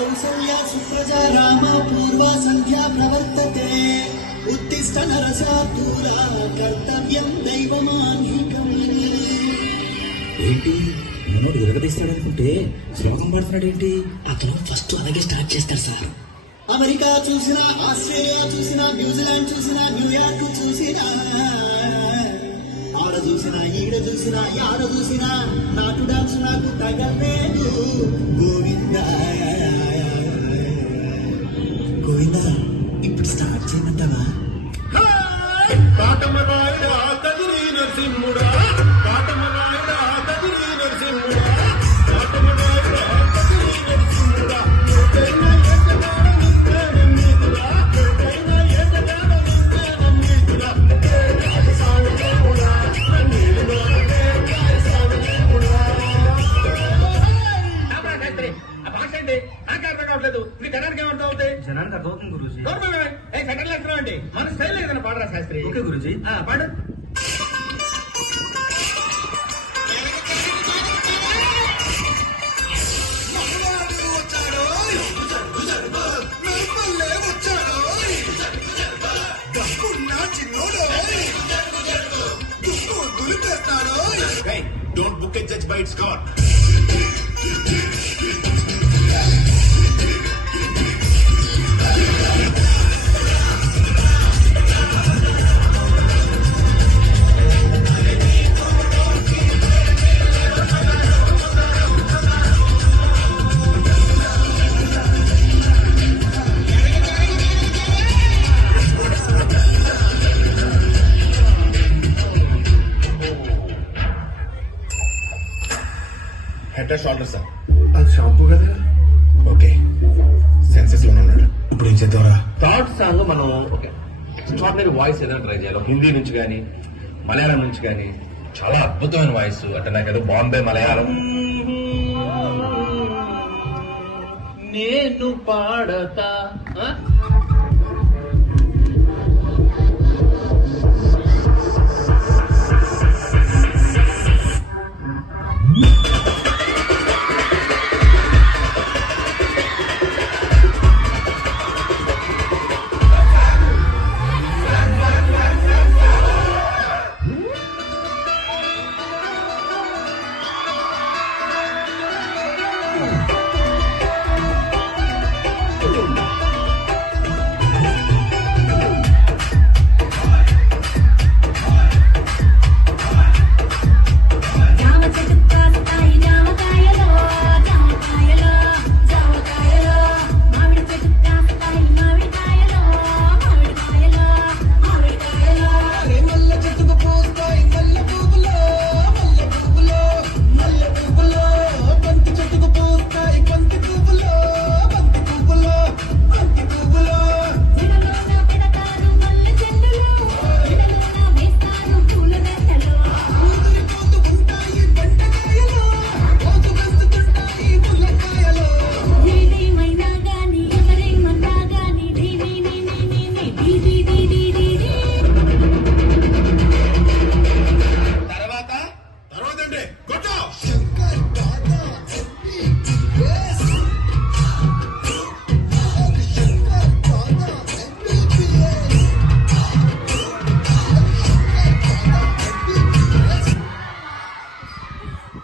కౌసల్య సుప్రజా రామ పూర్వ సంధ్యా ప్రవర్తతే ఉత్తిష్ట నరశార్దూల కర్తవ్యం దైవమాన్హికం. ఏంటి మనోడు ఉరగదీస్తాడు అనుకుంటే శ్లోకం పడుతున్నాడు ఏంటి? అతను ఫస్ట్ అలాగే స్టార్ట్ చేస్తారు సార్. అమెరికా చూసినా, ఆస్ట్రేలియా చూసినా, న్యూజిలాండ్ చూసినా, న్యూయార్క్ చూసినా, ఆడ చూసినా, ఈడ చూసినా, యాడ చూసినా నాటు డాన్స్ నాకు తగలేదు. గోవిందా గోవిందా ఇప్పుడు స్టార్ట్ చేయమంటావా? కాటమరాయుడా కదిరి నరసింహుడా, కాటమరాయుడా కదిరి నరసింహుడా, కాటమరాయుడా కదిరి నరసింహుడా, ఎటైనా ఎటగాడ నిన్నే నమ్మితుడా, ఎటైనా ఎటగాడ నిన్నే నమ్మితుడా, రాజు సాగులేముడా నన్నీలుగా రాజు సాగులేముడా. శాస్త్రి ఆ భాష ఏంటి? నాకు అర్థం కావట్లేదు. మీ జనానికి ఏమర్థం అవుతాయి? జనానికి అర్థమవుతుంది గురూజీ. సెకండ్ లెక్కన అండి మన స్టైల్ ఏదైనా పాడరా శాస్త్రి? ఓకే గురూజీ. పాడు. Don't book a judge by its card. Head shoulder sir. అది షాంపూ కదా. ఓకే సెన్సెస్ లో ఉన్నాడు. ఇప్పుడు ఏం చేద్దాంరా? థర్డ్ సాంగ్ మనం ఒక ఎక్స్ట్రాడినరీ వాయిస్ ఏదైనా ట్రై చేయాలి. హిందీ నుంచి కానీ మలయాళం నుంచి కానీ చాలా అద్భుతమైన వాయిస్. అంటే నాకు ఏదో బాంబే మలయాళం. నేను పాడతా తర్వాత ఏంటి?